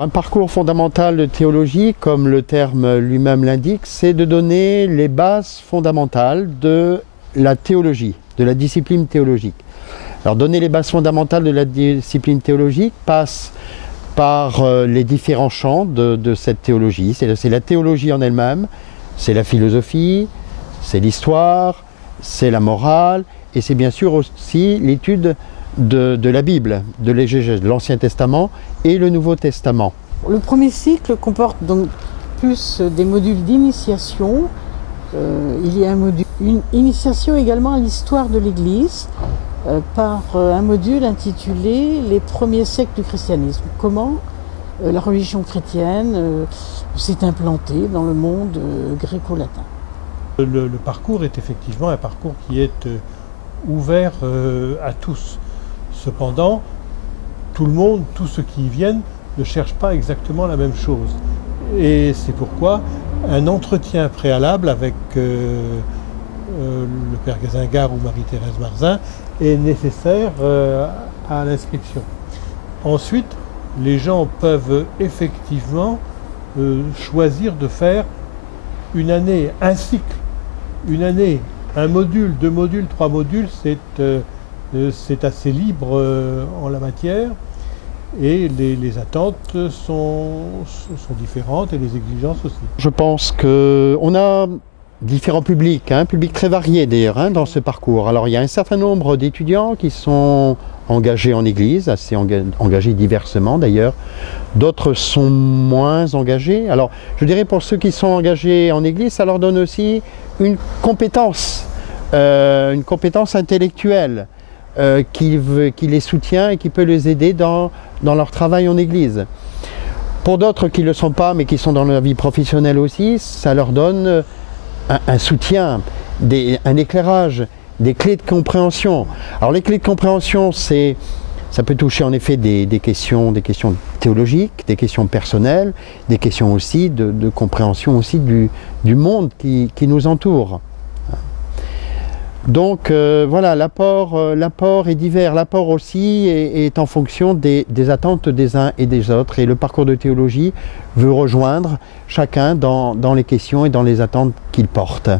Un parcours fondamental de théologie, comme le terme lui-même l'indique, c'est de donner les bases fondamentales de la théologie, de la discipline théologique. Alors donner les bases fondamentales de la discipline théologique passe par les différents champs de cette théologie. C'est la théologie en elle-même, c'est la philosophie, c'est l'histoire, c'est la morale, et c'est bien sûr aussi l'étude de la Bible, de l'exégèse, de l'Ancien Testament et le Nouveau Testament. Le premier cycle comporte donc plus des modules d'initiation. Il y a une initiation également à l'histoire de l'Église par un module intitulé « Les premiers siècles du christianisme ». Comment la religion chrétienne s'est implantée dans le monde gréco-latin. Le parcours est effectivement un parcours qui est ouvert à tous. Cependant, tout le monde, tous ceux qui y viennent, ne cherchent pas exactement la même chose. Et c'est pourquoi un entretien préalable avec le Père Gazingar ou Marie-Thérèse Marzin est nécessaire à l'inscription. Ensuite, les gens peuvent effectivement choisir de faire une année, un cycle, une année, un module, 2 modules, 3 modules, c'est assez libre en la matière et les attentes sont différentes et les exigences aussi. Je pense qu'on a différents publics, un public très varié d'ailleurs dans ce parcours. Alors il y a un certain nombre d'étudiants qui sont engagés en Église, assez engagés diversement d'ailleurs. D'autres sont moins engagés. Alors je dirais pour ceux qui sont engagés en Église, ça leur donne aussi une compétence intellectuelle qui les soutient et qui peut les aider dans leur travail en Église. Pour d'autres qui ne le sont pas mais qui sont dans leur vie professionnelle aussi, ça leur donne un soutien, un éclairage, des clés de compréhension. Alors les clés de compréhension, ça peut toucher en effet des questions théologiques, des questions personnelles, des questions aussi de compréhension aussi du monde qui nous entoure. Donc voilà, l'apport est divers. L'apport aussi est en fonction des attentes des uns et des autres. Et le parcours de théologie veut rejoindre chacun dans les questions et dans les attentes qu'il porte.